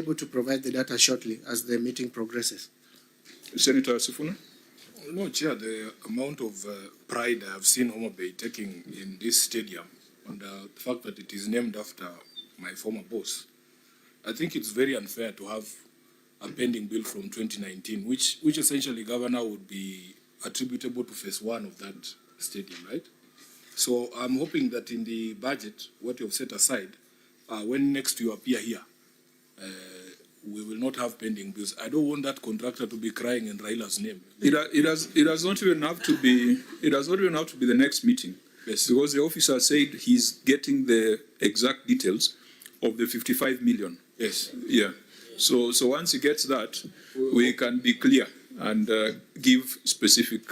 able to provide the data shortly as the meeting progresses? Senator Sifuna? No, Chair, the amount of pride I have seen Homa Bay taking in this stadium and the fact that it is named after my former boss, I think it's very unfair to have a pending bill from 2019, which essentially, Governor, would be attributable to phase one of that stadium, right? So I'm hoping that in the budget, what you have set aside, when next you appear here, we will not have pending bills. I don't want that contractor to be crying in Raila's name. It does not even have to be. It does not even have to be the next meeting, Yes. because the officer said he's getting the exact details of the 55 million. Yes. Yeah. So once he gets that, we can be clear and give specific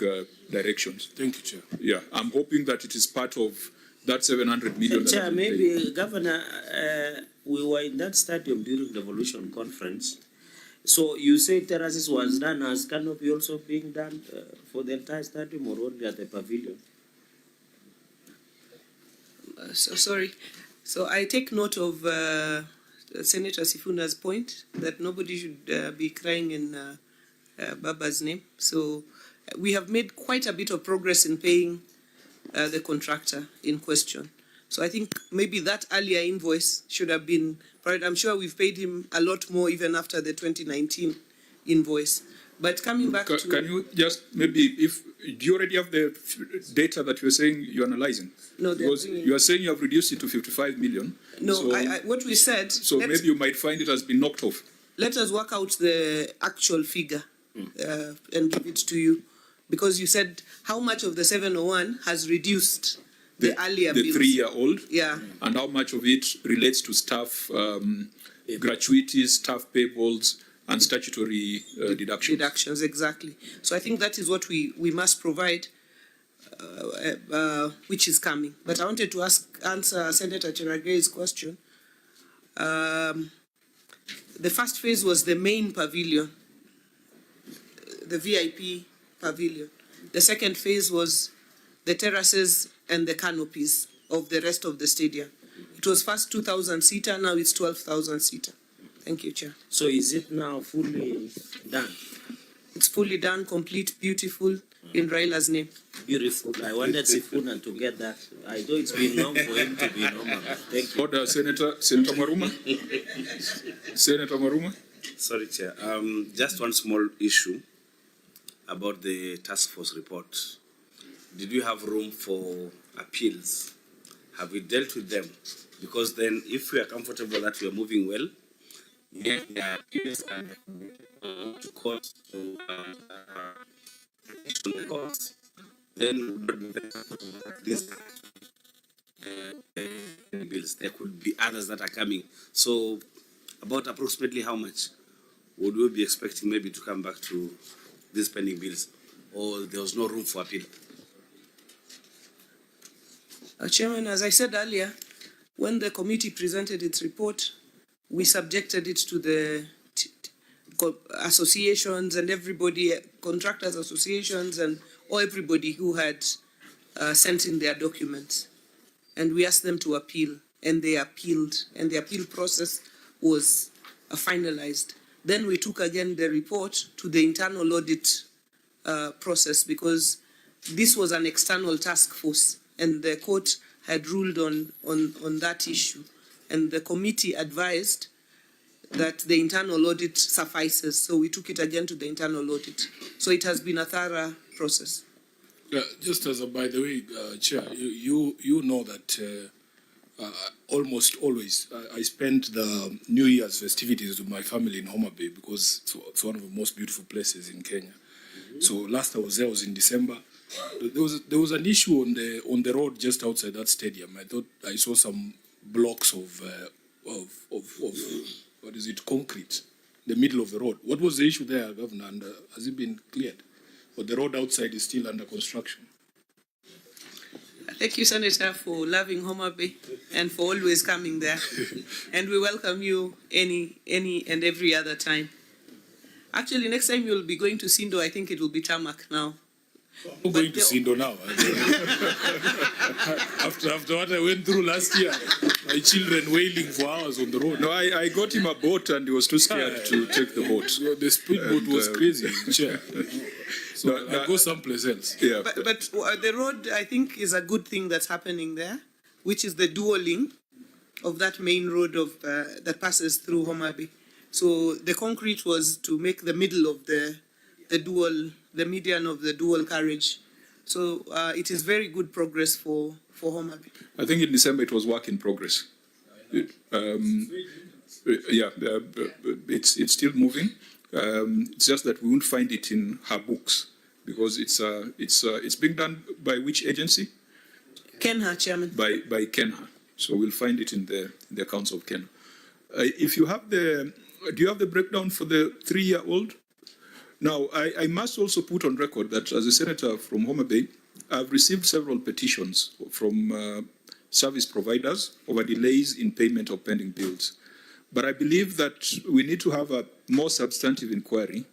directions. Thank you, Chair. Yeah, I'm hoping that it is part of that 700 million. Chair, maybe, Governor, we were in that stadium during the Revolution Conference. So you say terraces was done as canopy also being done for the entire stadium or only at the pavilion? Sorry. So I take note of Senator Sifuna's point that nobody should be crying in Baba's name. So we have made quite a bit of progress in paying the contractor in question. So I think maybe that earlier invoice should have been, I'm sure we've paid him a lot more even after the 2019 invoice. But coming back to... Can you just maybe, do you already have the data that you're saying you're analyzing? No, because you are saying you have reduced it to 55 million. No, so, what we said... So maybe you might find it has been knocked off. Let us work out the actual figure and give it to you. Because you said how much of the 701 has reduced the earlier bills. The 3-year-old? Yeah. And how much of it relates to staff gratuities, staff payables, and statutory deductions? Deductions, exactly. So I think that is what we must provide, which is coming. But I wanted to answer Senator Cheragay's question. The first phase was the main pavilion, the VIP pavilion. The second phase was the terraces and the canopies of the rest of the stadium. It was first 2,000 seater, now it's 12,000 seater. Thank you, Chair. So is it now fully done? It's fully done, complete, beautiful, in Raila's name. Beautiful. I wanted Sifuna to get that. I know it's been long for him to be normal. Thank you. Order, Senator Maruma. Senator Maruma. Sorry, Chair. Just one small issue about the task force report. Did you have room for appeals? Have we dealt with them? Because then if we are comfortable that we are moving well, yeah, the appeals and to court to court, then these bills, there could be others that are coming. So about approximately how much would we be expecting maybe to come back to these pending bills, or there was no room for appeal? Chairman, as I said earlier, when the committee presented its report, we subjected it to the associations and everybody, contractors associations and everybody who had sent in their documents. And we asked them to appeal, and they appealed, and the appeal process was finalized. Then we took again the report to the internal audit process, because this was an external task force and the court had ruled on that issue. And the committee advised that the internal audit suffices. So we took it again to the internal audit. So it has been a thorough process. Yeah, just as a by the way, Chair, you know that almost always I spend the New Year's festivities with my family in Homa Bay, because it's one of the most beautiful places in Kenya. So last I was there was in December. There was an issue on the road just outside that stadium. I thought I saw some blocks of what is it, concrete, in the middle of the road. What was the issue there, Governor? And has it been cleared? Or the road outside is still under construction? Thank you, Senator, for loving Homa Bay and for always coming there. And we welcome you any and every other time. Actually, next time you'll be going to Sindo, I think it will be tarmac now. I'm going to Sindo now. after what I went through last year, my children wailing for hours on the road. No, I got him a boat and he was too scared to take the boat. The speedboat was crazy, chair. So I go someplace else. Yeah. But the road, I think, is a good thing that's happening there, which is the dual link of that main road of that passes through Homa Bay. So the concrete was to make the middle of the median of the dual carriage. So it is very good progress for Homa Bay. I think in December it was work in progress. It's still moving. It's just that we won't find it in her books because it's being done by which agency? Kenha, Chairman. By Kenha. So we'll find it in the accounts of Kenha. If you have do you have the breakdown for the 3-year-old? Now, I must also put on record that as a senator from Homa Bay, I've received several petitions from service providers over delays in payment of pending bills. But I believe that we need to have a more substantive inquiry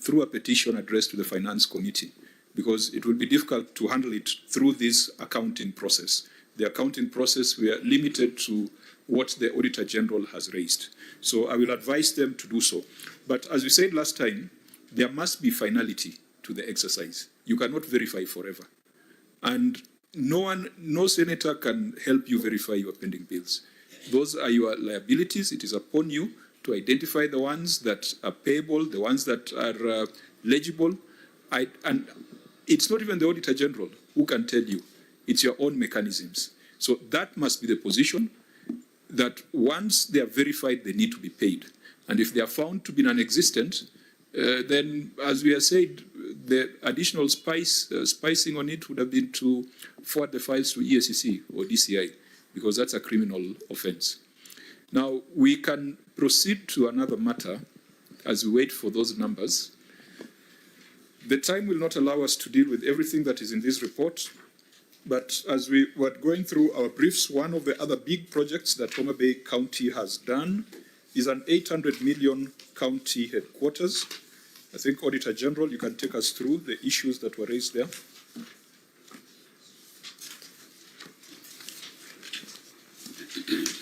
through a petition addressed to the Finance Committee, because it will be difficult to handle it through this accounting process. The accounting process, we are limited to what the Auditor General has raised. So I will advise them to do so. But as we said last time, there must be finality to the exercise. You cannot verify forever. And no senator can help you verify your pending bills. Those are your liabilities. It is upon you to identify the ones that are payable, the ones that are legible. And it's not even the Auditor General who can tell you. It's your own mechanisms. So that must be the position, that once they are verified, they need to be paid. And if they are found to be non-existent, then, as we have said, the additional spicing on it would have been to forward the files to EACC or DCI, because that's a criminal offense. Now, we can proceed to another matter as we wait for those numbers. The time will not allow us to deal with everything that is in this report, but as we were going through our briefs, one of the other big projects that Homa Bay County has done is an 800 million county headquarters. I think, Auditor General, you can take us through the issues that were raised there.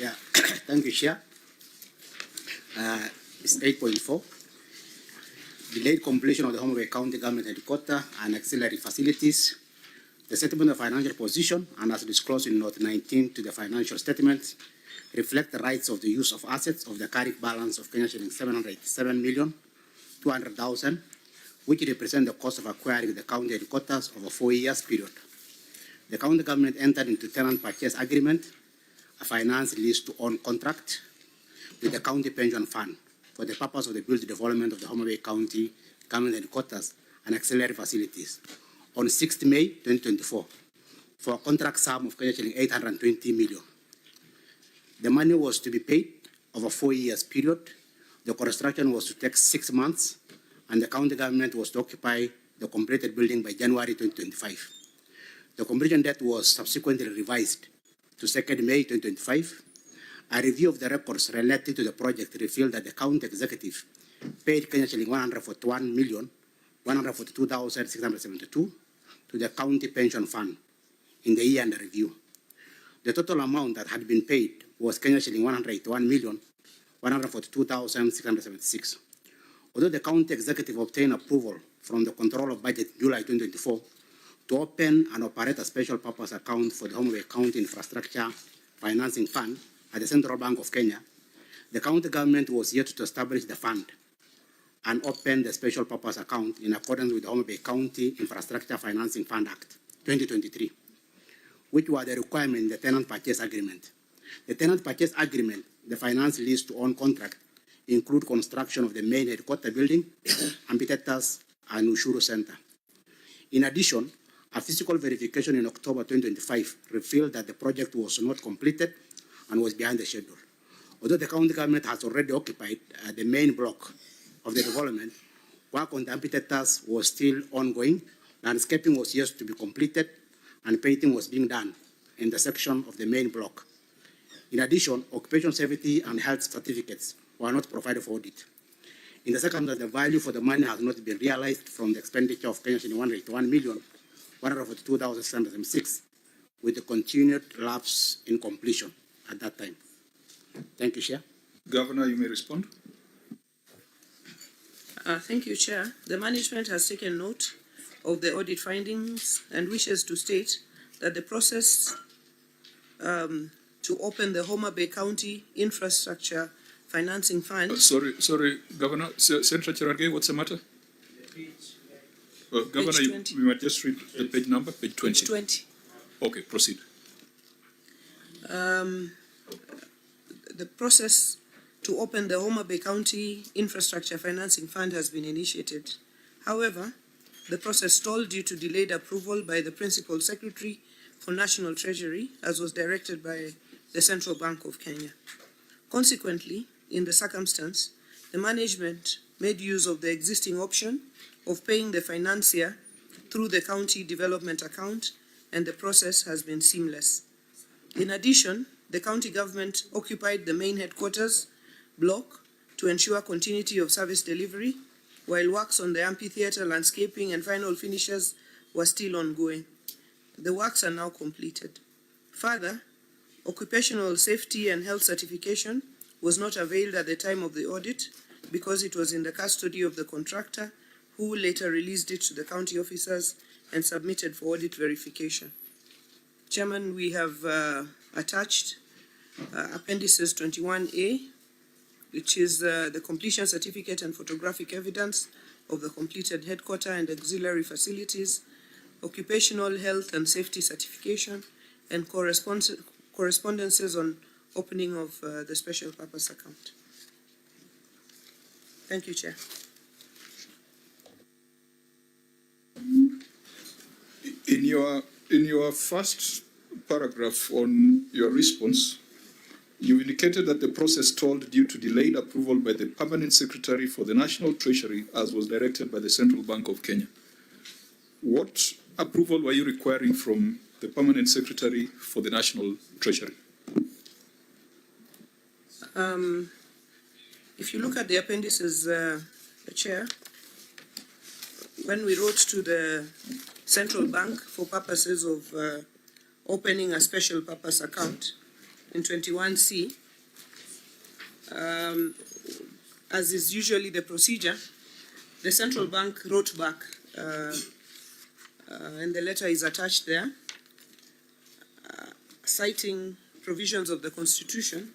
Yeah, thank you, Chair. It's 8.4. Delayed completion of the Homa Bay County Government Headquarters and auxiliary facilities. The settlement of financial position, and as disclosed in Note 19 to the financial statements, reflect the rights of the use of assets of the carrying balance of Kenya shillings 787,200,000, which represent the cost of acquiring the county headquarters over 4 years period. The county government entered into tenant purchase agreement, a finance lease to own contract with the county pension fund for the purpose of the build development of the Homa Bay County Government Headquarters and auxiliary facilities on 6th May 2024 for a contract sum of $820 million. The money was to be paid over 4 years period. The construction was to take 6 months, and the county government was to occupy the completed building by January 2025. The completion date was subsequently revised to 2nd May 2025. A review of the records related to the project revealed that the county executive paid Kenya shilling 141,142,672 to the county pension fund in the year under review. The total amount that had been paid was Kenya shilling 181,142,676. Although the county executive obtained approval from the Control of Budget July 2024 to open and operate a special purpose account for the Homa Bay County Infrastructure Financing Fund at the Central Bank of Kenya, the county government was yet to establish the fund and open the special purpose account in accordance with the Homa Bay County Infrastructure Financing Fund Act 2023, which were the requirement in the tenant purchase agreement. The tenant purchase agreement, the finance lease to own contract, include construction of the main headquarters building, amphitheaters, and Ushuru Center. In addition, a physical verification in October 2025 revealed that the project was not completed and was behind the schedule. Although the county government has already occupied the main block of the development, work on the amphitheaters was still ongoing, landscaping was yet to be completed, and painting was being done in the section of the main block. In addition, occupation safety and health certificates were not provided for audit. In the circumstance, the value for the money has not been realized from the expenditure of Kenya 181 million 142,606, with the continued lapse in completion at that time. Thank you, Chair. Governor, you may respond. Thank you, Chair. The management has taken note of the audit findings and wishes to state that the process to open the Homa Bay County Infrastructure Financing Fund. Sorry, Governor. Senator Cherargei, what's the matter? Governor, we might just read the page number, page 20. Page 20. Okay, proceed. The process to open the Homa Bay County Infrastructure Financing Fund has been initiated. However, the process stalled due to delayed approval by the Principal Secretary for National Treasury, as was directed by the Central Bank of Kenya. Consequently, in the circumstance, the management made use of the existing option of paying the financier through the county development account, and the process has been seamless. In addition, the county government occupied the main headquarters block to ensure continuity of service delivery, while works on the amphitheatre, landscaping, and final finishes were still ongoing. The works are now completed. Further, occupational safety and health certification was not availed at the time of the audit because it was in the custody of the contractor, who later released it to the county officers and submitted for audit verification. Chairman, we have attached appendices 21A, which is the completion certificate and photographic evidence of the completed headquarter and auxiliary facilities, occupational health and safety certification, and correspondences on opening of the special purpose account. Thank you, Chair. In your first paragraph on your response, you indicated that the process stalled due to delayed approval by the Permanent Secretary for the National Treasury, as was directed by the Central Bank of Kenya. What approval were you requiring from the Permanent Secretary for the National Treasury? If you look at the appendices, Chair, when we wrote to the Central Bank for purposes of opening a special purpose account in 21C, as is usually the procedure, the Central Bank wrote back, and the letter is attached there, citing provisions of the Constitution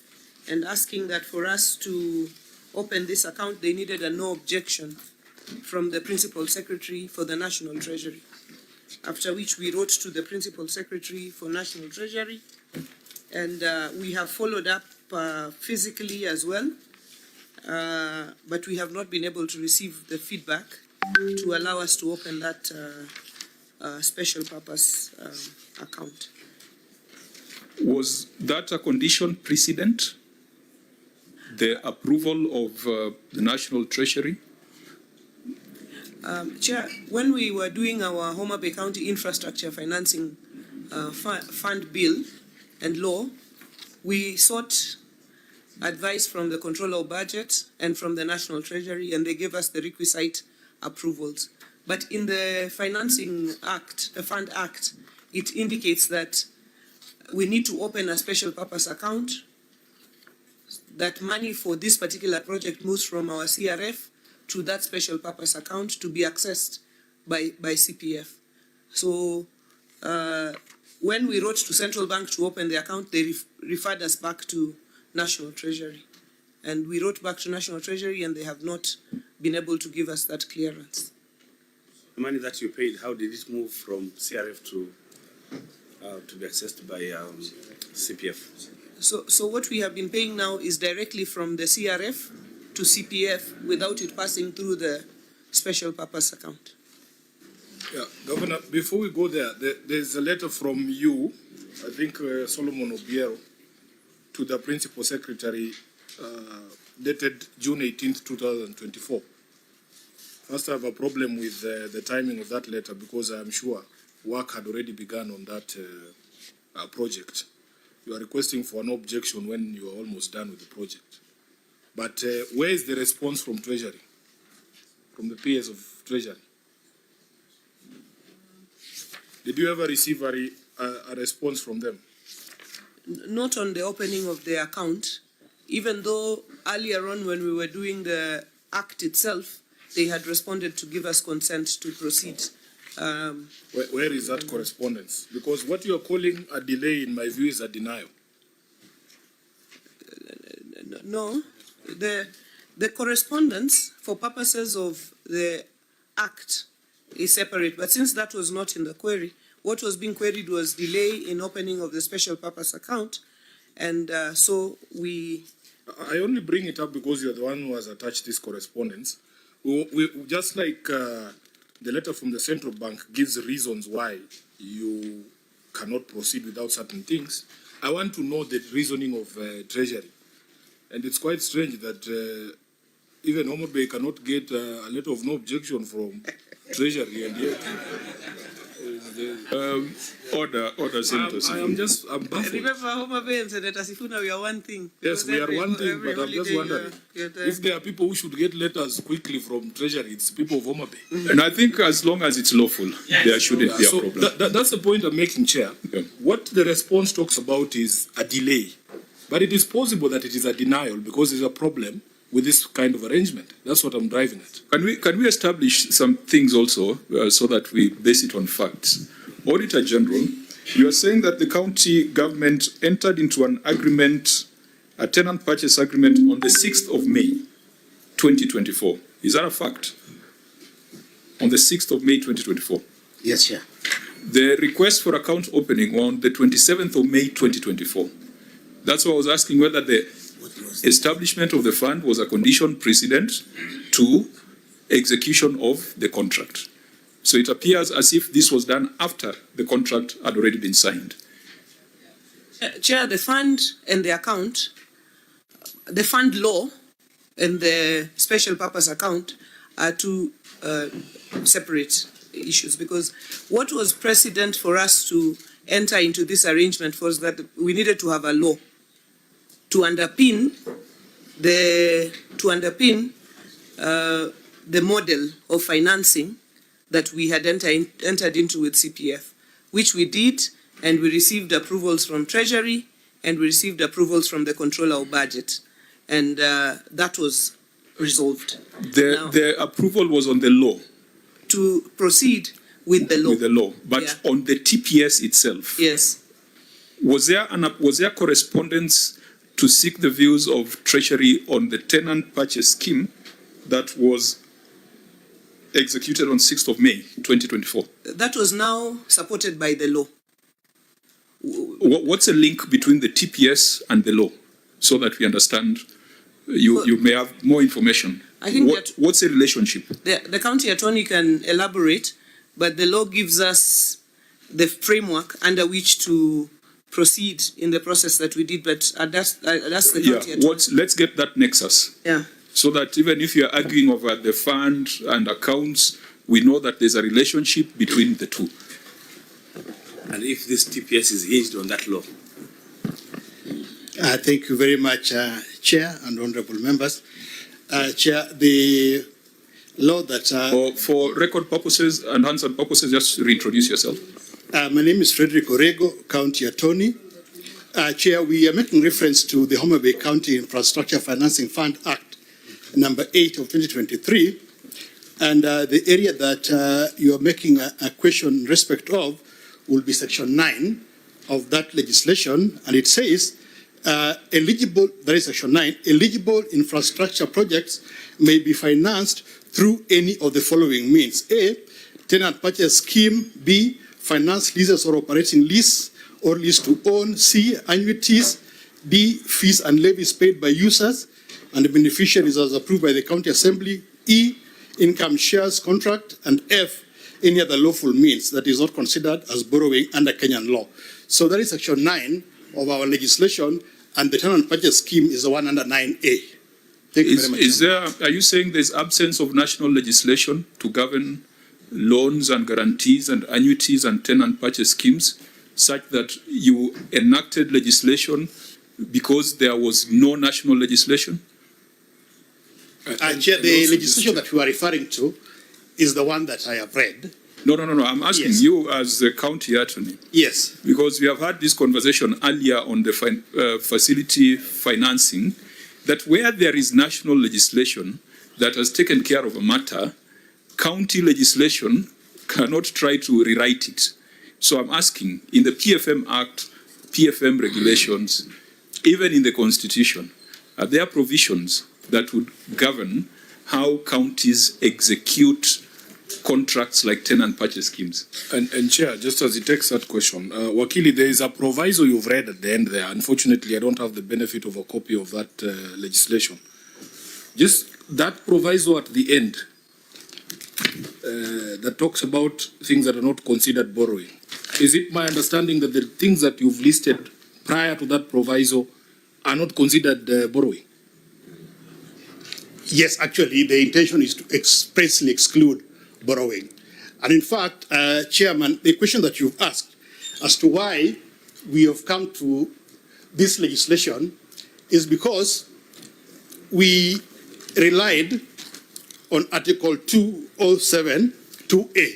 and asking that for us to open this account, they needed a no objection from the Principal Secretary for the National Treasury. After which we wrote to the Principal Secretary for National Treasury, and we have followed up physically as well, but we have not been able to receive the feedback to allow us to open that special purpose account. Was that a condition precedent, the approval of the National Treasury? Chair, when we were doing our Homa Bay County Infrastructure Financing Fund Bill and Law, we sought advice from the Controller of Budget and from the National Treasury, and they gave us the requisite approvals. But in the Financing Act, the Fund Act, it indicates that we need to open a special purpose account, that money for this particular project moves from our CRF to that special purpose account to be accessed by CPF. So when we wrote to Central Bank to open the account, they referred us back to National Treasury. And we wrote back to National Treasury, and they have not been able to give us that clearance. The money that you paid, how did it move from CRF to be accessed by CPF? So what we have been paying now is directly from the CRF to CPF without it passing through the special purpose account. Yeah, Governor, before we go there, there's a letter from you, I think Solomon Obiero, to the Principal Secretary dated June 18th, 2024. First, I have a problem with the timing of that letter because I'm sure work had already begun on that project. You are requesting for an objection when you are almost done with the project. But where is the response from Treasury, from the PS of Treasury? Did you ever receive a response from them? Not on the opening of the account, even though earlier on when we were doing the act itself, they had responded to give us consent to proceed. Where is that correspondence? Because what you are calling a delay, in my view, is a denial. No, the correspondence for purposes of the act is separate, but since that was not in the query, what was being queried was delay in opening of the special purpose account, and so we... I only bring it up because you are the one who has attached this correspondence. We just like the letter from the central bank gives reasons why you cannot proceed without certain things. I want to know the reasoning of Treasury. And it's quite strange that even Homo Bay cannot get a letter of no objection from Treasury, and yet... Order, Senator Sifuna. I'm baffled. Remember, Homer Bay and Senator Sifuna, we are one thing. Yes, we are one thing, but I'm just wondering holiday, if there are people who should get letters quickly from Treasury, it's people of Homer Bay. And I think as long as it's lawful, there shouldn't be a So problem. that's the point I'm making, Chair. Yeah. What the response talks about is a delay, but it is possible that it is a denial because there's a problem with this kind of arrangement. That's what I'm driving at. Can we establish some things also so that we base it on facts? Auditor General, you are saying that the county government entered into an agreement, a tenant purchase agreement, on the 6th of May, 2024. Is that a fact? On the 6th of May, 2024. Yes, Chair. The request for account opening on the 27th of May, 2024. That's why I was asking whether the establishment of the fund was a condition precedent to execution of the contract. So it appears as if this was done after the contract had already been signed. Chair, the fund and the account, the fund law and the special purpose account are two separate issues, because what was precedent for us to enter into this arrangement was that we needed to have a law to underpin the model of financing that we had entered into with CPF, which we did, and we received approvals from Treasury, and we received approvals from the Controller of Budget, and that was resolved. The approval was on the law. To proceed with the law. With the law, but on the TPS itself. Yes. Was there correspondence to seek the views of Treasury on the tenant purchase scheme that was executed on 6th of May, 2024? That was now supported by the law. What's the link between the TPS and the law, so that we understand? You may have more information. I think what's the relationship? The county attorney can elaborate, but the law gives us the framework under which to proceed in the process that we did. But that's the county attorney. Let's get that nexus. Yeah. So that even if you're arguing over the fund and accounts, we know that there's a relationship between the two. And if this TPS is hinged on that law? Thank you very much, Chair and honorable members. Chair, the law that... For record purposes and answer purposes, just reintroduce yourself. My name is Frederick Orego, County Attorney. Chair, we are making reference to the Homer Bay County Infrastructure Financing Fund Act, number 8 of 2023. And the area that you are making a question in respect of will be section 9 of that legislation. And it says, eligible, that is section 9, eligible infrastructure projects may be financed through any of the following means. A, tenant purchase scheme. B, finance leases or operating lease or lease to own. C, annuities. D, fees and levies paid by users and the beneficiaries as approved by the county assembly. E, income shares contract. And F, any other lawful means that is not considered as borrowing under Kenyan law. So that is section 9 of our legislation, and the tenant purchase scheme is the one under 9A. Thank you very much. Are you saying there's absence of national legislation to govern loans and guarantees and annuities and tenant purchase schemes, such that you enacted legislation because there was no national legislation? Chair, the legislation that you are referring to is the one that I have read, No. I'm asking Yes. you as the county attorney, Yes. because we have had this conversation earlier on the facility financing, that where there is national legislation that has taken care of a matter, county legislation cannot try to rewrite it. So I'm asking, in the PFM Act, PFM regulations, even in the Constitution, are there provisions that would govern how counties execute contracts like tenant purchase schemes? And Chair, just as he takes that question, Wakili, there is a proviso you've read at the end there. Unfortunately, I don't have the benefit of a copy of that legislation. Just that proviso at the end that talks about things that are not considered borrowing. Is it my understanding that the things that you've listed prior to that proviso are not considered borrowing? Yes, actually, the intention is to expressly exclude borrowing. And in fact, Chairman, the question that you've asked as to why we have come to this legislation is because we relied on Article 207 2A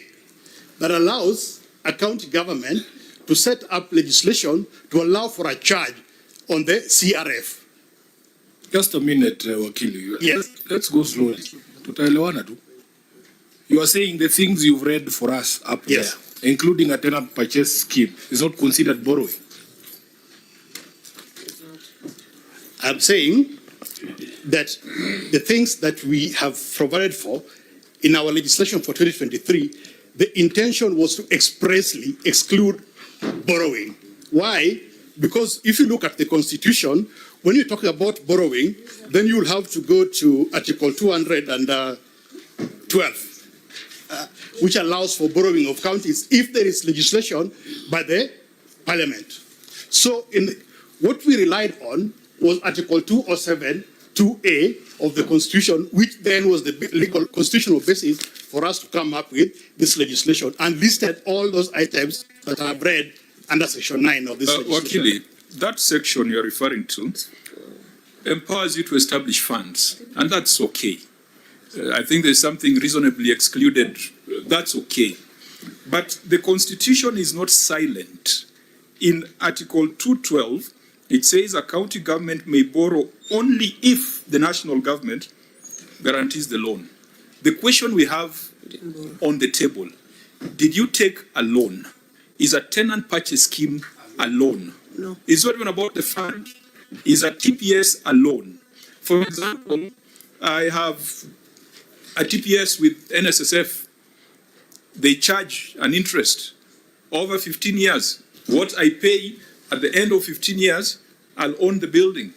that allows a county government to set up legislation to allow for a charge on the CRF. Just a minute, Wakili. Yes. Let's go slowly. Tutaelewana tu. You are saying the things you've read for us up Yes. there, including a tenant purchase scheme, is not considered borrowing. I'm saying that the things that we have provided for in our legislation for 2023, the intention was to expressly exclude borrowing. Why? Because if you look at the Constitution, when you're talking about borrowing, then you'll have to go to Article 212, which allows for borrowing of counties if there is legislation by the Parliament. So what we relied on was Article 207 2A of the Constitution, which then was the legal constitutional basis for us to come up with this legislation, and listed all those items that I've read under Section 9 of this legislation. Wakili, that section you're referring to empowers you to establish funds, and that's okay. I think there's something reasonably excluded. That's okay. But the Constitution is not silent. In Article 212, it says a county government may borrow only if the national government guarantees the loan. The question we have on the table, did you take a loan? Is a tenant purchase scheme a loan? No. It's not even about the fund. Is a TPS a loan? For example, I have a TPS with NSSF. They charge an interest over 15 years. What I pay at the end of 15 years, I'll own the building.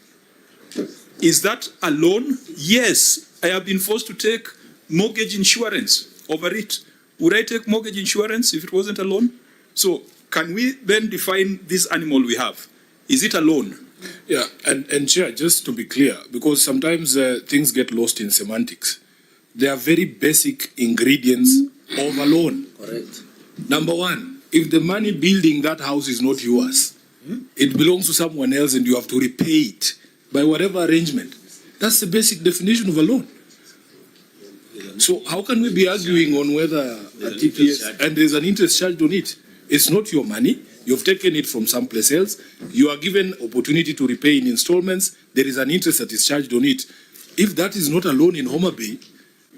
Is that a loan? Yes. I have been forced to take mortgage insurance over it. Would I take mortgage insurance if it wasn't a loan? So can we then define this animal we have? Is it a loan? Yeah, and Chair, just to be clear, because sometimes things get lost in semantics. There are very basic ingredients of a loan. Correct. Number one, if the money building that house is not yours, it belongs to someone else and you have to repay it by whatever arrangement. That's the basic definition of a loan. So how can we be arguing on whether a TPS and there's an interest charged on it? It's not your money. You've taken it from someplace else. You are given opportunity to repay in installments. There is an interest that is charged on it. If that is not a loan in Homa Bay,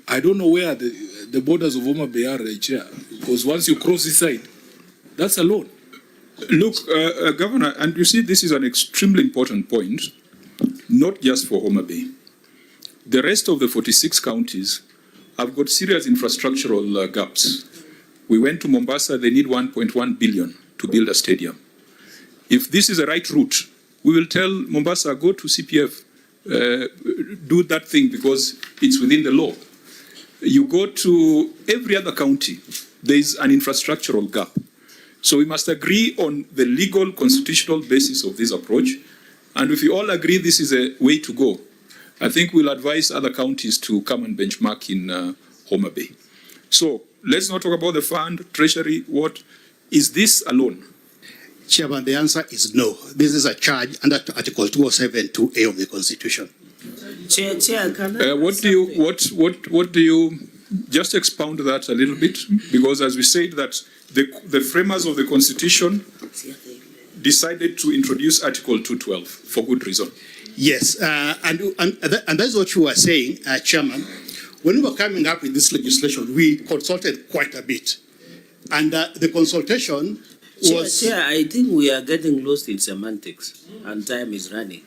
I don't know where the borders of Homa Bay are, Chair. Because once you cross this side, that's a loan. Look, Governor, and you see this is an extremely important point, not just for Homa Bay. The rest of the 46 counties have got serious infrastructural gaps. We went to Mombasa, they need 1.1 billion to build a stadium. If this is the right route, we will tell Mombasa, go to CPF, do that thing because it's within the law. You go to every other county, there is an infrastructural gap. So we must agree on the legal constitutional basis of this approach. And if we all agree this is a way to go, I think we'll advise other counties to come and benchmark in Homa Bay. So let's not talk about the fund, treasury, what. Is this a loan? Chairman, the answer is no. This is a charge under Article 207 2A of the Constitution. Chair, can I What do you just expound that a little bit, because as we said that the framers of the Constitution decided to introduce Article 212 for good reason. Yes, and that's what you were saying, Chairman. When we were coming up with this legislation, we consulted quite a bit. And the consultation was... Chair, I think we are getting lost in semantics and time is running.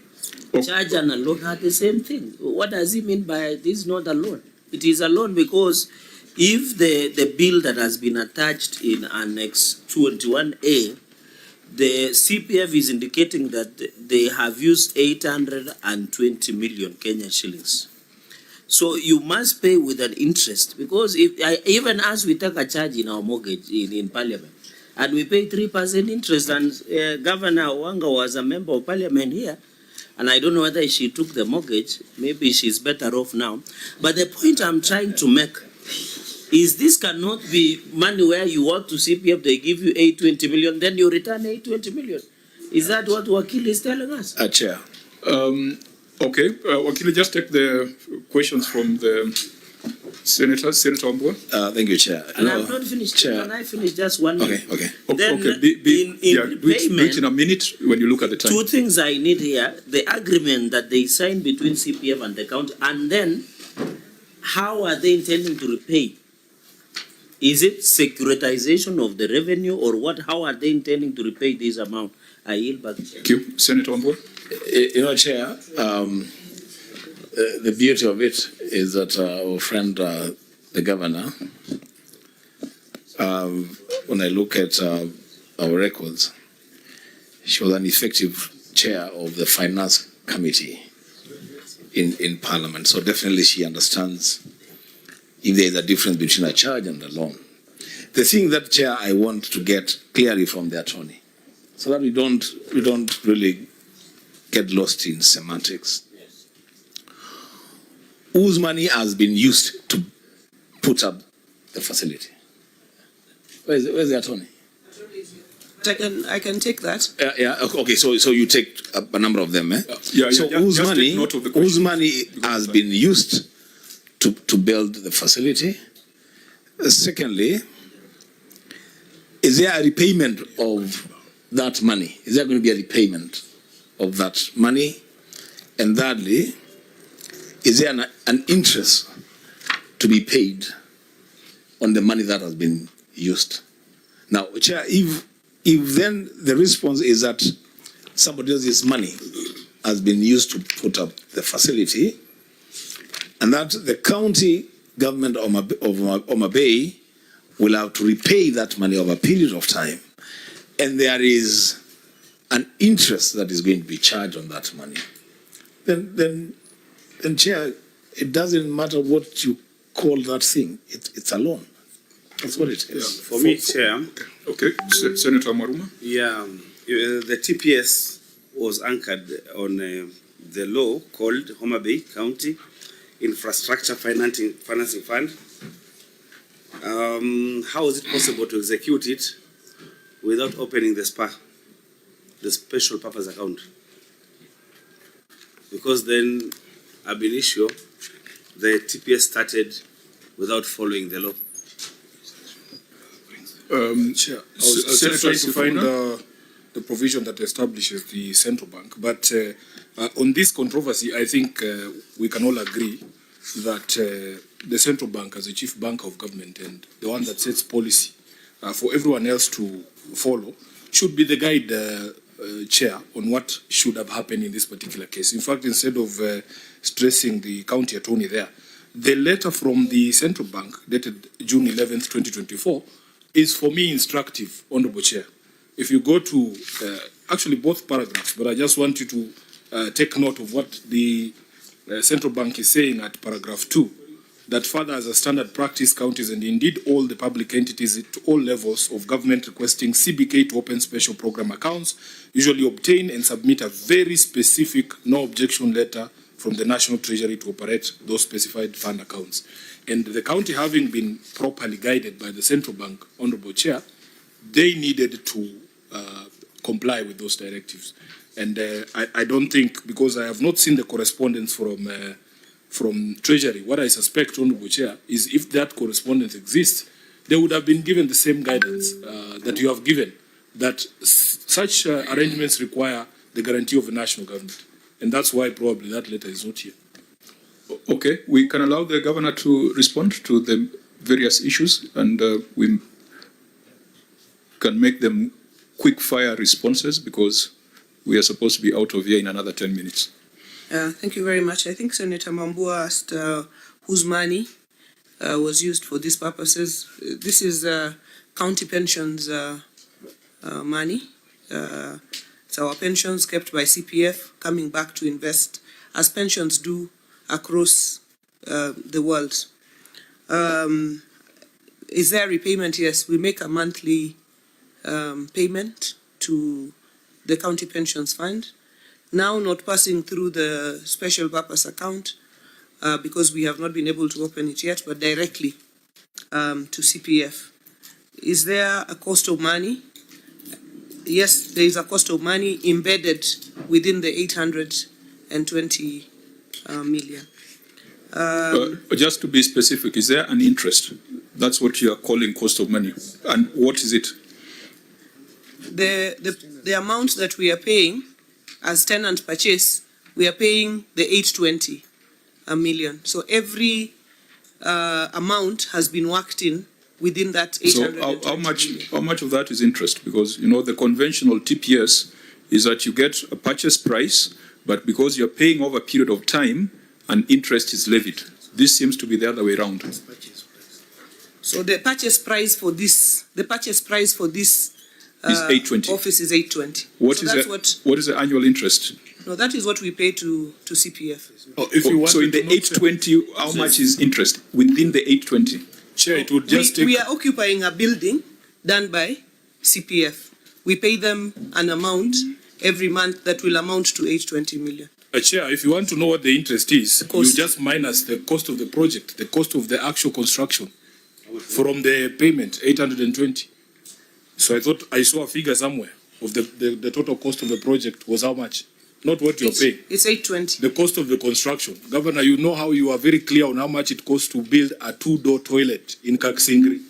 Oh. Charge and a loan are the same thing. What does he mean by this is not a loan? It is a loan because if the bill that has been attached in Annex 21A, the CPF is indicating that they have used 820 million Kenyan shillings. So you must pay with an interest, because even as we take a charge in our mortgage in Parliament, and we pay 3% interest, and Governor Wanga was a member of Parliament here, and I don't know whether she took the mortgage, maybe she's better off now. But the point I'm trying to make is this cannot be money where you work to CPF, they give you 820 million, then you return 820 million. Is that what Wakili is telling us? Chair. Okay, Wakili, just take the questions from the senators. Senator Ombwa. Thank you, Chair. And I'm not finished. Chair. Can I finish just 1 minute? Okay. Then okay. in Do it in a minute when you look at the time. Two things I need here: the agreement that they signed between CPF and the county, and then how are they intending to repay? Is it securitization of the revenue, or what? How are they intending to repay this amount? I yield back. Thank you, Senator Ombwa. You know, Chair, the beauty of it is that our friend, the governor, when I look at our records, she was an effective chair of the finance committee in Parliament. So definitely she understands if there is a difference between a charge and a loan. The thing that, Chair, I want to get clearly from the attorney, so that we don't really get lost in semantics. Whose money has been used to put up the facility? Where's the attorney? I can take that. Okay. So you take a number of them, eh? So whose money has been used to build the facility? Secondly, is there a repayment of that money? Is there going to be a repayment of that money? And thirdly, is there an interest to be paid on the money that has been used? Now, Chair, if then the response is that somebody else's money has been used to put up the facility, and that the county government of Homa Bay will have to repay that money over a period of time, and there is an interest that is going to be charged on that money, then Chair, it doesn't matter what you call that thing. It's a loan. That's what it is. For me, Chair. Okay, Senator Maruma. Yeah, the TPS was anchored on the law called Homa Bay County Infrastructure Financing Fund. How is it possible to execute it without opening the SPA, the Special Purpose Account? Because then, ab initio, the TPS started without following the law. Chair, I was just trying to find the provision that establishes the central bank. But on this controversy, I think we can all agree that the central bank, as the chief bank of government and the one that sets policy for everyone else to follow, should be the guide, Chair, on what should have happened in this particular case. In fact, instead of stressing the county attorney there, the letter from the central bank dated June 11th, 2024, is for me instructive, Honorable Chair. If you go to actually both paragraphs, but I just want you to take note of what the central bank is saying at paragraph 2, that further as a standard practice, counties and indeed all the public entities at all levels of government requesting CBK to open special program accounts usually obtain and submit a very specific no objection letter from the National Treasury to operate those specified fund accounts. And the county, having been properly guided by the central bank, Honorable Chair, they needed to comply with those directives. And I don't think, because I have not seen the correspondence from from Treasury, what I suspect, Honorable Chair, is if that correspondence exists, they would have been given the same guidance that you have given, that such arrangements require the guarantee of a national government. And that's why probably that letter is not here. Okay, we can allow the governor to respond to the various issues, and we can make them quick fire responses because we are supposed to be out of here in another 10 minutes. Thank you very much. I think Senator Mambua asked whose money was used for these purposes. This is county pensions money. It's our pensions kept by CPF coming back to invest, as pensions do across the world. Is there repayment? Yes, we make a monthly payment to the county pensions fund. Now not passing through the special purpose account because we have not been able to open it yet, but directly to CPF. Is there a cost of money? Yes, there is a cost of money embedded within the 820 million. Just to be specific, is there an interest? That's what you are calling cost of money. And what is it? The amount that we are paying as tenant purchase, we are paying the 820 million. So every amount has been worked in within that 820 So how much of that is interest? Because, you know, the conventional TPS is that you get a purchase price, but because you're paying over a period of time, an interest is levied. This seems to be the other way around. So the purchase price for this, is 820. office is 820. What So is the annual interest? No, that is what we pay to CPF. So in the 820, how much is interest within the 820? Chair, it would just take... We are occupying a building done by CPF. We pay them an amount every month that will amount to 820 million. Chair, if you want to know what the interest is, you just minus the cost of the project, the cost of the actual construction from the payment, 820. So I thought I saw a figure somewhere of the total cost of the project was how much? Not what you're paying. It's 820. The cost of the construction. Governor, you know how you are very clear on how much it costs to build a 2-door toilet in Kaksingri.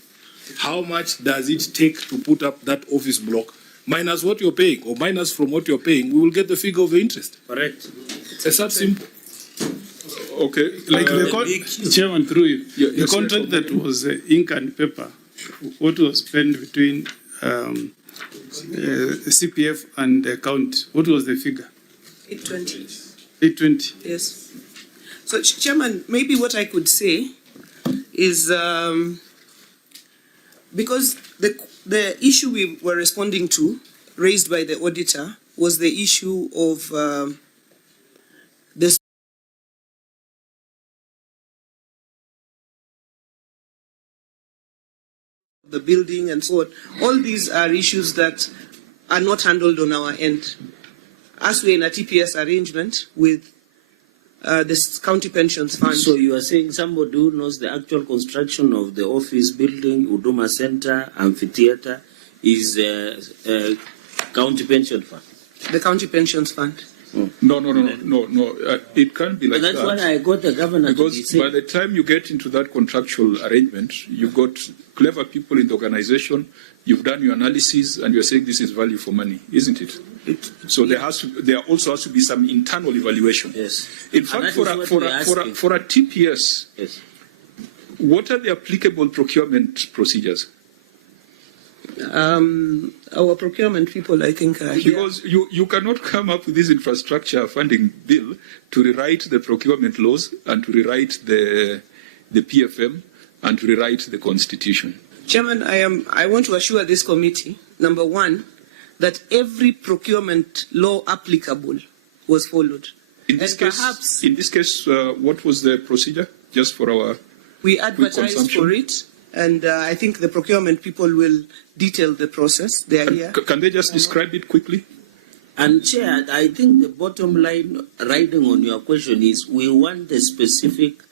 How much does it take to put up that office block? Minus what you're paying, or minus from what you're paying, we will get the figure of the interest. Correct. It's that simple. Okay. Like Chairman, through you, the contract that was ink and paper, what was spent between CPF and the county, what was the figure? 820. 820. Yes. So, Chairman, maybe what I could say is because the issue we were responding to, raised by the auditor, was the issue of the building and so on. All these are issues that are not handled on our end. As we're in a TPS arrangement with this county pensions fund. So you are saying somebody who knows the actual construction of the office building, Huduma Center, amphitheater, is county pension fund? The county pensions fund. No. It can't be like that. That's what I got the governor because to say. By the time you get into that contractual arrangement, you've got clever people in the organization, you've done your analysis, and you're saying this is value for money, isn't it? So there also has to be some internal evaluation. Yes. In fact, for a TPS, yes, what are the applicable procurement procedures? Our procurement people, I think, are here. Because you cannot come up with this infrastructure funding bill to rewrite the procurement laws and to rewrite the PFM and to rewrite the constitution. Chairman, I want to assure this committee, number one, that every procurement law applicable was followed. In this case, what was the procedure? Just for our we advertised for it, and I think the procurement people will detail the process. They are here. Can they just describe it quickly? And Chair, I think the bottom line riding on your question is we want the specific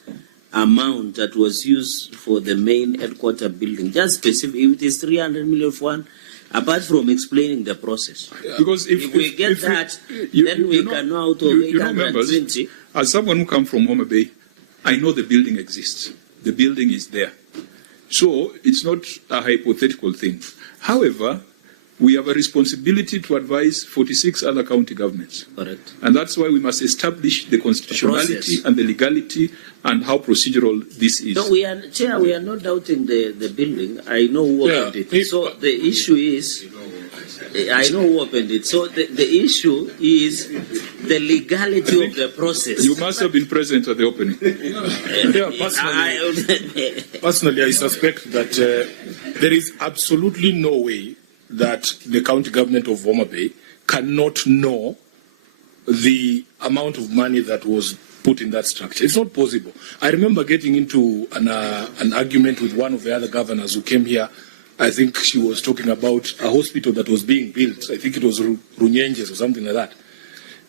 amount that was used for the main headquarter building. Just specific, if it is 300 million for one, apart from explaining the process. Because if we get that, then we can know out of 820. Members, as someone who comes from Homa Bay, I know the building exists. The building is there. So it's not a hypothetical thing. However, we have a responsibility to advise 46 other county governments. Correct. And that's why we must establish the constitutionality and the legality and how procedural this is. No, Chair, we are not doubting the building. I know who opened it. So the issue is, I know who opened it. So the issue is the legality of the process. You must have been present at the opening. Personally, I suspect that there is absolutely no way that the county government of Homa Bay cannot know the amount of money that was put in that structure. It's not possible. I remember getting into an argument with one of the other governors who came here. I think she was talking about a hospital that was being built. I think it was Runyenjes or something like that.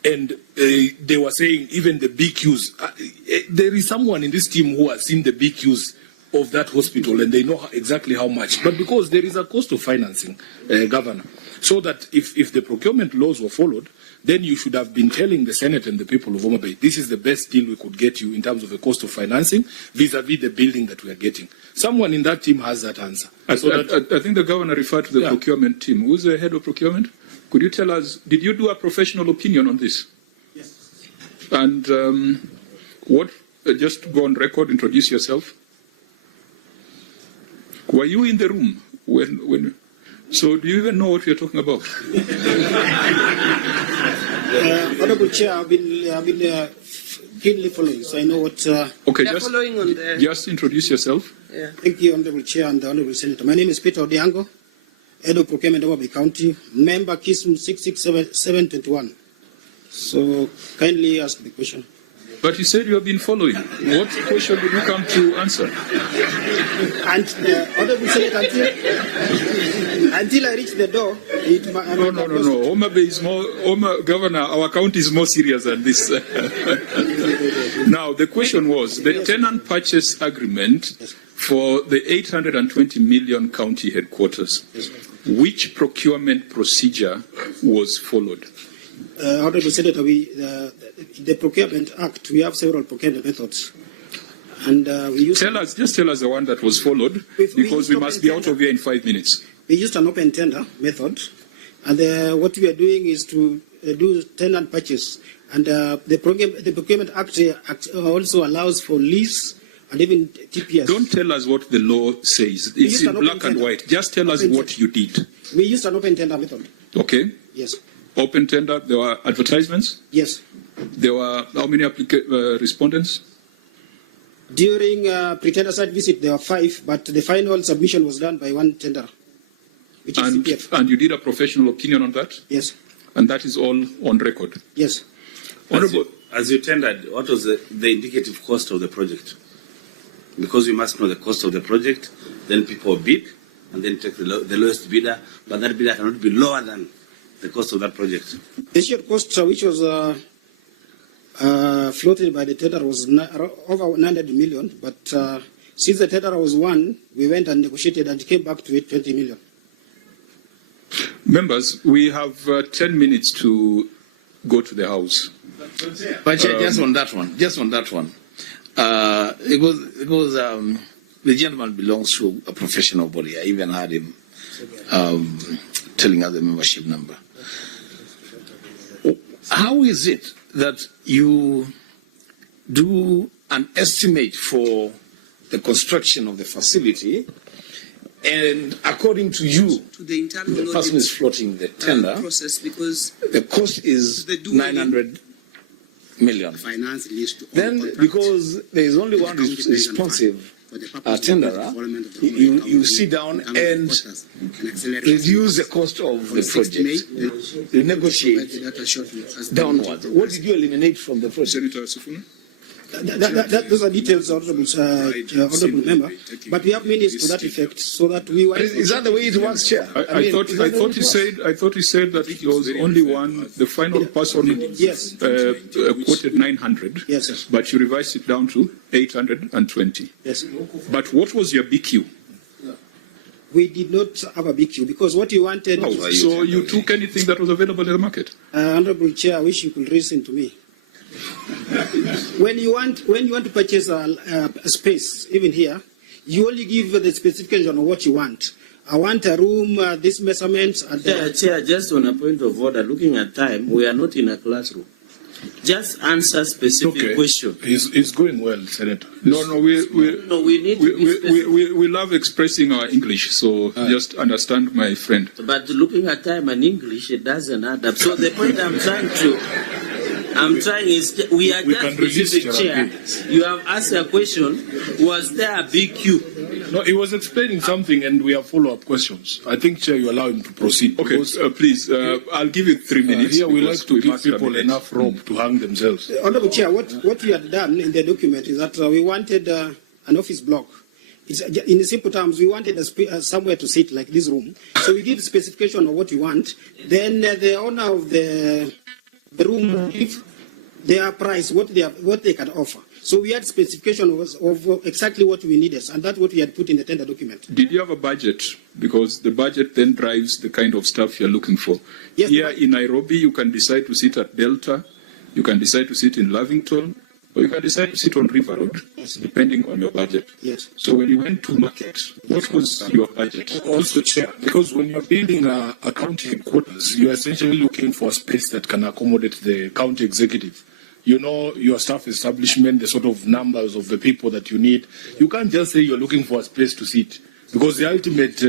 And they were saying even the BQs. There is someone in this team who has seen the BQs of that hospital, and they know exactly how much. But because there is a cost of financing, Governor, so that if the procurement laws were followed, then you should have been telling the Senate and the people of Homa Bay, this is the best deal we could get you in terms of the cost of financing vis-a-vis the building that we are getting. Someone in that team has that answer. I think the Governor referred to the procurement team. Who's the head of procurement? Could you tell us, did you do a professional opinion on this? Yes. And just go on record, introduce yourself. Were you in the room when? So do you even know what you're talking about? Honorable Chair, I've been keenly following, so I know what. Okay, just introduce yourself. Yeah. Thank you, Honorable Chair and the Honorable Senator. My name is Peter Odiango, Head of Procurement, Homa Bay County, member KISM 66721. So kindly ask the question. But you said you have been following. What question did you come to answer? And Honorable Senator, until I reach the door, No. Homa Bay is more, Governor, our county is more serious than this. Now, the question was the tenant purchase agreement for the 820 million county headquarters. Which procurement procedure was followed? Honorable Senator, the Procurement Act, we have several procurement methods. And we use tell us the one that was followed, because we must be out of here in 5 minutes. We used an open tender method, and what we are doing is to do tenant purchase. And the Procurement Act also allows for lease and even TPS. Don't tell us what the law says. It's in black and white. Just tell us what you did. We used an open tender method. Okay. Yes. Open tender, there were advertisements? Yes. There were how many respondents? During pre-tender site visit, there were 5, but the final submission was done by one tenderer, which is CPF. And you did a professional opinion on that? Yes. And that is all on record? Yes. As you tendered, what was the indicative cost of the project? Because we must know the cost of the project, then people bid, and then take the lowest bidder, but that bidder cannot be lower than the cost of that project. The shared cost, which was floated by the tender, was over 900 million. But since the tender was won, we went and negotiated and came back to 820 million. Members, we have 10 minutes to go to the House. But just on that one, because the gentleman belongs to a professional body. I even had him telling us the membership number. How is it that you do an estimate for the construction of the facility, and according to you, the person is floating the tender process, because the cost is 900 million. Finance leads to then, because there is only one responsive tenderer, you sit down and reduce the cost of the project, renegotiate downwards. What did you eliminate from the project? Senator Sifuna? Those are details, Honorable Member. But we have minutes to that effect, so that we were. Is that the way it works, Chair? I thought he said that it was only one. The final person quoted 900. Yes. But you revised it down to 820. Yes. But what was your BQ? We did not have a BQ because what you wanted. Oh, so you took anything that was available in the market? Honorable Chair, I wish you could listen to me. when you want to purchase a space, even here, you only give the specification on what you want. I want a room, these measurements. And Chair, just on a point of order, looking at time, we are not in a classroom. Just answer specific question. It's going well, Senator. No, we need we love expressing our English, so just understand, my friend. But looking at time and English, it doesn't add up. So the point I'm trying is, we are just specific, Chair. You have asked a question, was there a big queue? No, he was explaining something and we have follow-up questions. I think, Chair, you allow him to proceed. Okay, please, I'll give you 3 minutes. Here we like to give people enough rope to hang themselves. Honourable Chair, what we had done in the document is that we wanted an office block. In simple terms, we wanted somewhere to sit, like this room. So we give specification of what we want. Then the owner of the room will give their price, what they can offer. So we had specification of exactly what we needed, and that's what we had put in the tender document. Did you have a budget? Because the budget then drives the kind of stuff you're looking for. Yes, here in Nairobi, you can decide to sit at Delta, you can decide to sit in Lavington, or you can decide to sit on River Road, depending on your budget. Yes. So when you went to market, what was your budget? Also, Chair, because when you're building a county headquarters, you're essentially looking for a space that can accommodate the county executive. You know your staff establishment, the sort of numbers of the people that you need. You can't just say you're looking for a space to sit, because the ultimate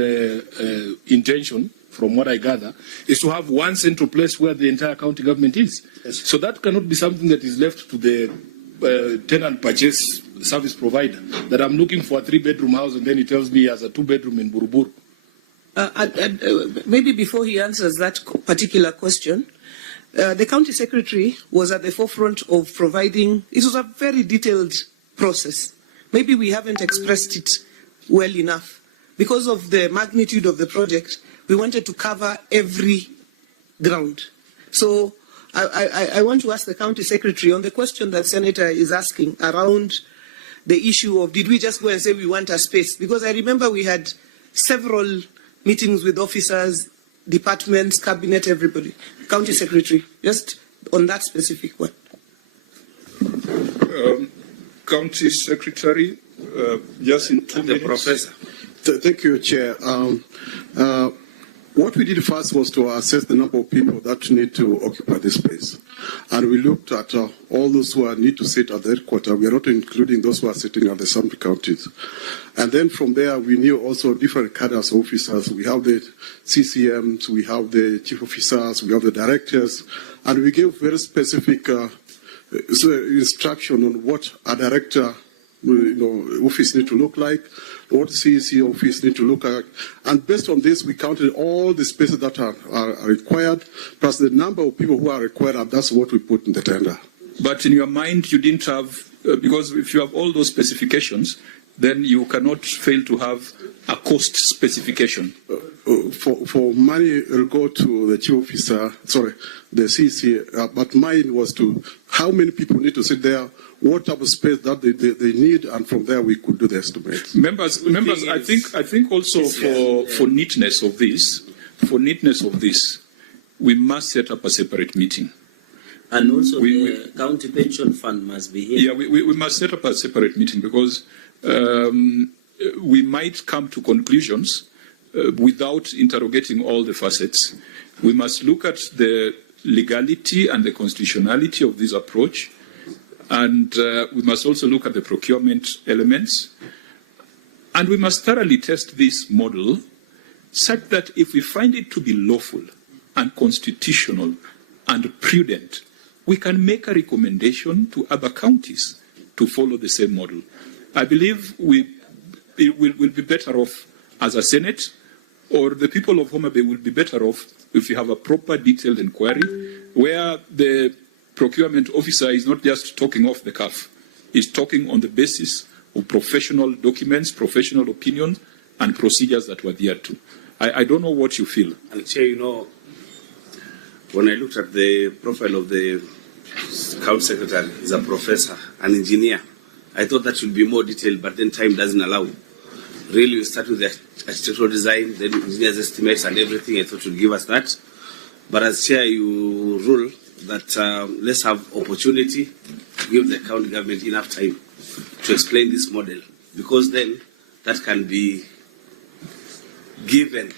intention, from what I gather, is to have one central place where the entire county government is. Yes. So that cannot be something that is left to the tenant purchase service provider, that I'm looking for a 3-bedroom house and then he tells me he has a 2-bedroom in Buruburu. Maybe before he answers that particular question, the county secretary was at the forefront of providing, it was a very detailed process. Maybe we haven't expressed it well enough. Because of the magnitude of the project, we wanted to cover every ground. So I want to ask the county secretary on the question that Senator is asking around the issue of, did we just go and say we want a space? Because I remember we had several meetings with officers, departments, cabinet, everybody. County secretary, just on that specific one. County secretary, just in 2 minutes. Professor. Thank you, Chair. What we did first was to assess the number of people that need to occupy this space. And we looked at all those who need to sit at the headquarters. We are not including those who are sitting at the surrounding counties. And then from there, we knew also different cadres of officers. We have the CCMs, we have the chief officers, we have the directors, and we gave very specific instruction on what a director office need to look like, what CEC office need to look like. And based on this, we counted all the spaces that are required, plus the number of people who are required, and that's what we put in the tender. But in your mind, you didn't have, because if you have all those specifications, then you cannot fail to have a cost specification. For money, it will go to the chief officer, the CEC, but mine was to how many people need to sit there, what type of space that they need, and from there we could do the estimate. Members, I think also for neatness of this, we must set up a separate meeting. And also the county pension fund must be here. Yeah, we must set up a separate meeting, because we might come to conclusions without interrogating all the facets. We must look at the legality and the constitutionality of this approach, and we must also look at the procurement elements, and we must thoroughly test this model such that if we find it to be lawful and constitutional and prudent, we can make a recommendation to other counties to follow the same model. I believe we'll be better off as a Senate, or the people of Homa Bay will be better off if we have a proper detailed inquiry where the procurement officer is not just talking off the cuff, he's talking on the basis of professional documents, professional opinions, and procedures that were adhered to. I don't know what you feel. And Chair, when I looked at the profile of the county secretary, he's a professor, an engineer. I thought that should be more detailed, but then time doesn't allow. Really, we start with the architectural design, then engineer's estimates and everything. I thought you'd give us that. But as Chair, you rule that let's have opportunity to give the county government enough time to explain this model, because then that can be given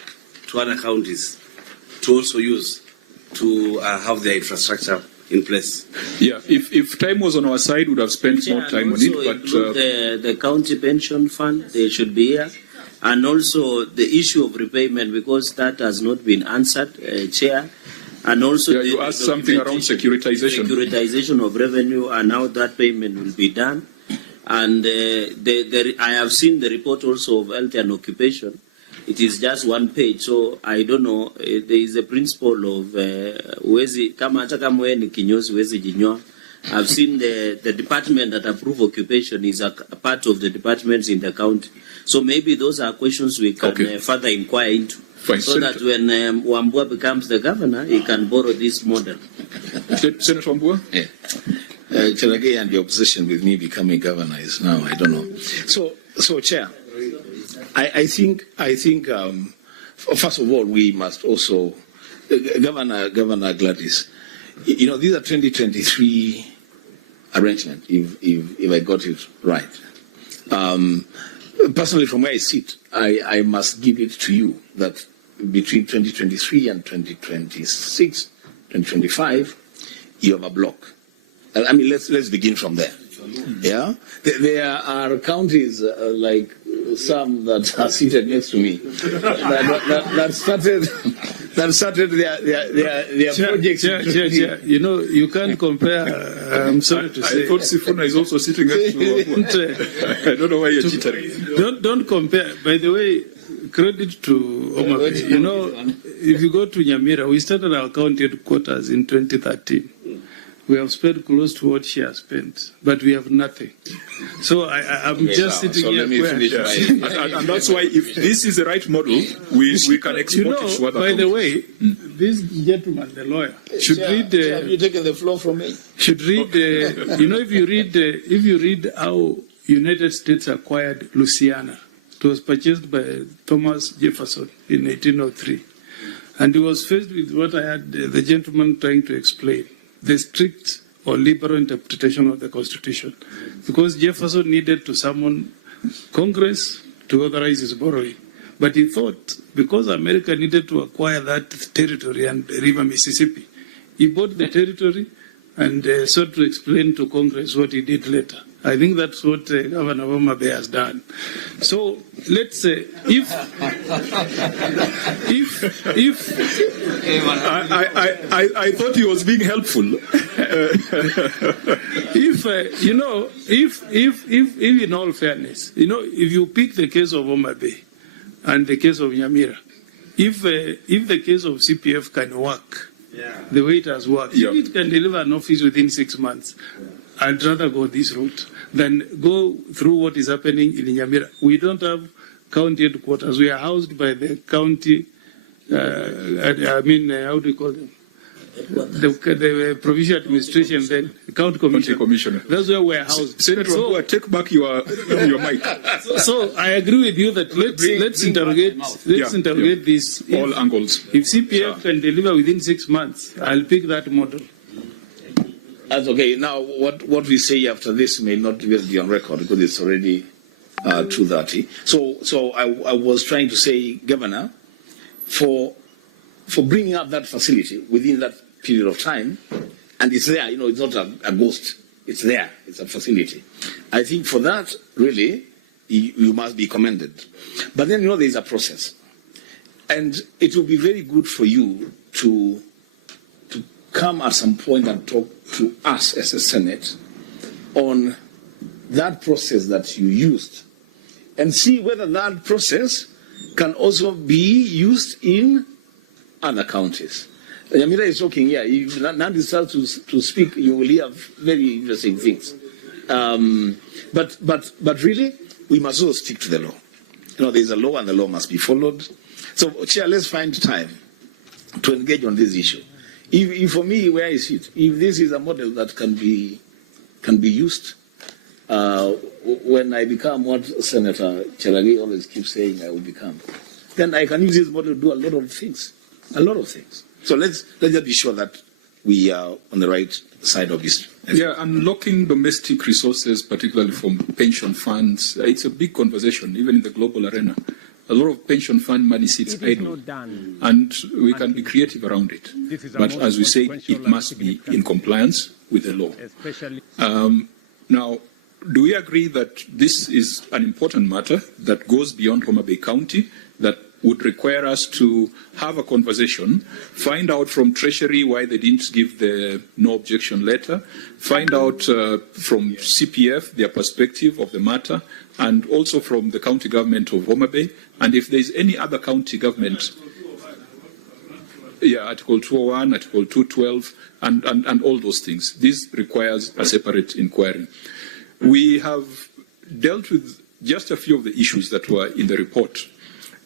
to other counties to also use to have their infrastructure in place. Yeah, if time was on our side, we would have spent more time on it. But the county pension fund, they should be here. And also the issue of repayment, because that has not been answered, Chair. And also you asked something around securitization. Securitization of revenue and how that payment will be done. And I have seen the report also of health and occupation. It is just one page, so I don't know. There is a principle of wezi kama hata kama wewe ni kinyozi wezi jinyoa. I've seen the department that approve occupation is a part of the departments in the county. So maybe those are questions we can further inquire into. Fine. So that when Wambua becomes the governor, he can borrow this model. Senator Wambua? Yeah. Chelagay and the opposition with me becoming governor is now, I don't know. So Chair, I think first of all, we must also, Governor Gladys, these are 2023 arrangements, if I got it right. Personally, from where I sit, I must give it to you that between 2023 and 2026, 2025, you have a block. I mean, let's begin from there. Yeah, there are counties like some that are seated next to me that started their projects. Chair, you can't compare. I'm sorry to say. I thought Sifuna is also sitting next to. I don't know why you're jittering. Don't compare. By the way, credit to Omar. If you go to Nyamira, we started our county headquarters in 2013. We have spent close to what she has spent, but we have nothing. So I'm just sitting here. Let me finish and that's why, if this is the right model, we can export it to other By the way, this gentleman, the lawyer, should read. Have you taken the floor from me? Should read. If you read how United States acquired Louisiana, it was purchased by Thomas Jefferson in 1803, and he was faced with what I had the gentleman trying to explain. The strict or liberal interpretation of the Constitution, because Jefferson needed to summon Congress to authorize his borrowing. But he thought because America needed to acquire that territory and the river Mississippi, he bought the territory and sought to explain to Congress what he did later. I think that's what Governor Obama has done. So let's say if I thought he was being helpful. if in all fairness, if you pick the case of Homa Bay and the case of Nyamira, if the case of CPF can work the way it has worked, if it can deliver an office within 6 months, I'd rather go this route than go through what is happening in Nyamira. We don't have county headquarters. We are housed by the county, how do you call them? The provincial administration, then the county commissioner. That's where we're housed. Senator Wambua, take back your mic. So I agree with you that let's interrogate this. All angles. If CPF can deliver within 6 months, I'll pick that model. That's okay. Now, what we say after this may not be on record because it's already 2:30. So I was trying to say, Governor, for bringing up that facility within that period of time, and it's there. It's not a ghost. It's there. It's a facility. I think for that, really, you must be commended. But then there is a process, and it will be very good for you to come at some point and talk to us as a Senate on that process that you used and see whether that process can also be used in other counties. Nyamira is talking here. If Nandi starts to speak, you will hear very interesting things. But really, we must also stick to the law. There is a law and the law must be followed. So, Chair, let's find time to engage on this issue. If for me, where I sit, if this is a model that can be used, when I become what Senator Chelagay always keeps saying I will become, then I can use this model to do a lot of things. So let's just be sure that we are on the right side of this. Yeah, unlocking domestic resources, particularly from pension funds, it's a big conversation, even in the global arena. A lot of pension fund money sits idle, and we can be creative around it. But as we say, it must be in compliance with the law. Now, do we agree that this is an important matter that goes beyond Homa Bay County, that would require us to have a conversation, find out from Treasury why they didn't give the no objection letter, find out from CPF their perspective of the matter, and also from the county government of Homa Bay, and if there is any other county government, Article 201, Article 212, and all those things. This requires a separate inquiry. We have dealt with just a few of the issues that were in the report.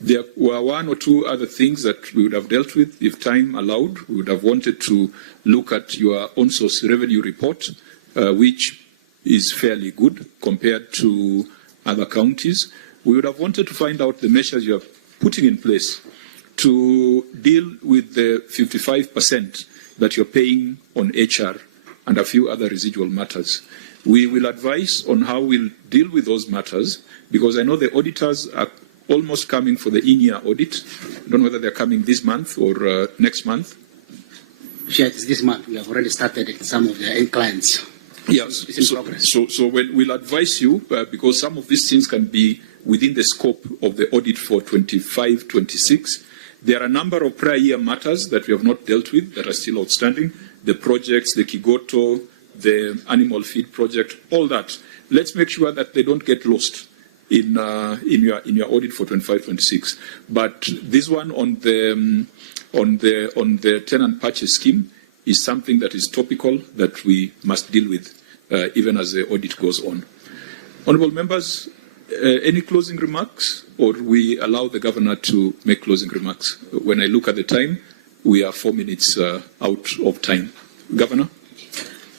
There were one or two other things that we would have dealt with if time allowed. We would have wanted to look at your own source revenue report, which is fairly good compared to other counties. We would have wanted to find out the measures you are putting in place to deal with the 55% that you're paying on HR and a few other residual matters. We will advise on how we'll deal with those matters, because I know the auditors are almost coming for the in-year audit. I don't know whether they're coming this month or next month. Sure, it's this month. We have already started some of their end clients. Yes. It's in progress. So we'll advise you, because some of these things can be within the scope of the audit for 25-26. There are a number of prior year matters that we have not dealt with that are still outstanding. The projects, the Kigoto, the animal feed project, all that. Let's make sure that they don't get lost in your audit for 25-26. But this one on the tenant purchase scheme is something that is topical that we must deal with even as the audit goes on. Honourable members, any closing remarks, or we allow the governor to make closing remarks? When I look at the time, we are 4 minutes out of time. Governor?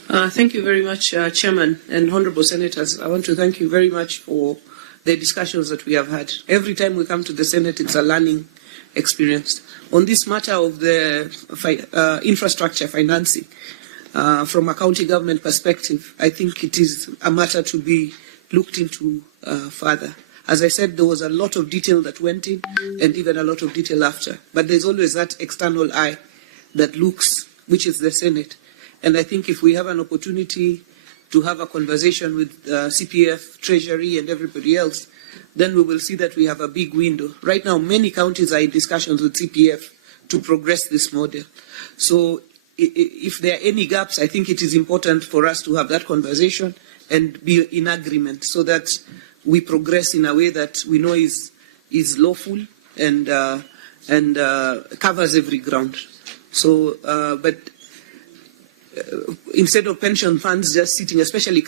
Thank you very much, Chairman and Honourable Senators. I want to thank you very much for the discussions that we have had. Every time we come to the Senate, it's a learning experience. On this matter of the infrastructure financing, from a county government perspective, I think it is a matter to be looked into further. As I said, there was a lot of detail that went in and even a lot of detail after. But there's always that external eye that looks, which is the Senate. And I think if we have an opportunity to have a conversation with CPF, Treasury, and everybody else, then we will see that we have a big window. Right now, many counties are in discussions with CPF to progress this model. So if there are any gaps, I think it is important for us to have that conversation and be in agreement so that we progress in a way that we know is lawful and covers every ground. So, but instead of pension funds just sitting, especially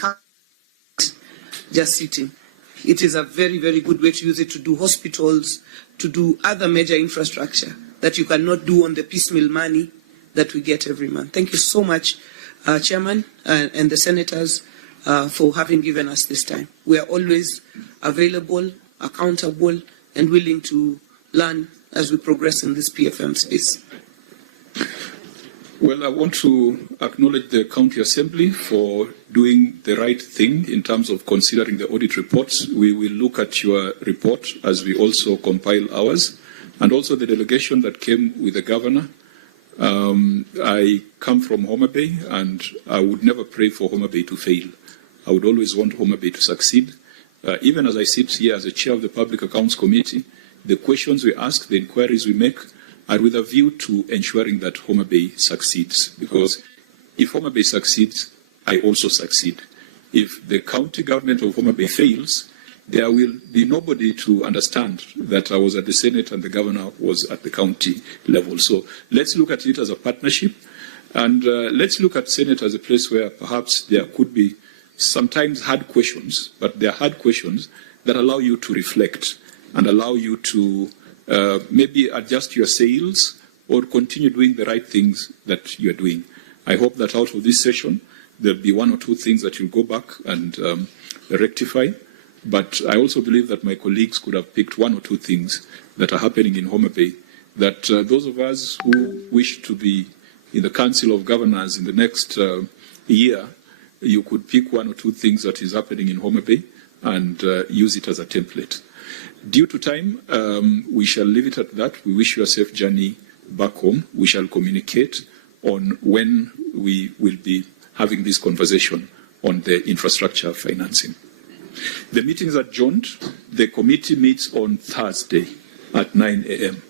just sitting, it is a very, very good way to use it to do hospitals, to do other major infrastructure that you cannot do on the piecemeal money that we get every month. Thank you so much, Chairman and the Senators, for having given us this time. We are always available, accountable, and willing to learn as we progress in this PFM space. Well, I want to acknowledge the County Assembly for doing the right thing in terms of considering the audit reports. We will look at your report as we also compile ours, and also the delegation that came with the Governor. I come from Homa Bay, and I would never pray for Homa Bay to fail. I would always want Homa Bay to succeed. Even as I sit here as the chair of the Public Accounts Committee, the questions we ask, the inquiries we make, are with a view to ensuring that Homa Bay succeeds. Because if Homa Bay succeeds, I also succeed. If the county government of Homa Bay fails, there will be nobody to understand that I was at the Senate and the governor was at the county level. So let's look at it as a partnership, and let's look at Senate as a place where perhaps there could be sometimes hard questions, but they are hard questions that allow you to reflect and allow you to maybe adjust your sails or continue doing the right things that you are doing. I hope that out of this session, there'll be one or two things that you'll go back and rectify. But I also believe that my colleagues could have picked one or two things that are happening in Homa Bay that those of us who wish to be in the Council of Governors in the next year, you could pick one or two things that is happening in Homa Bay and use it as a template. Due to time, we shall leave it at that. We wish you a safe journey back home. We shall communicate on when we will be having this conversation on the infrastructure financing. The meeting is adjourned. The committee meets on Thursday at 9 a.m.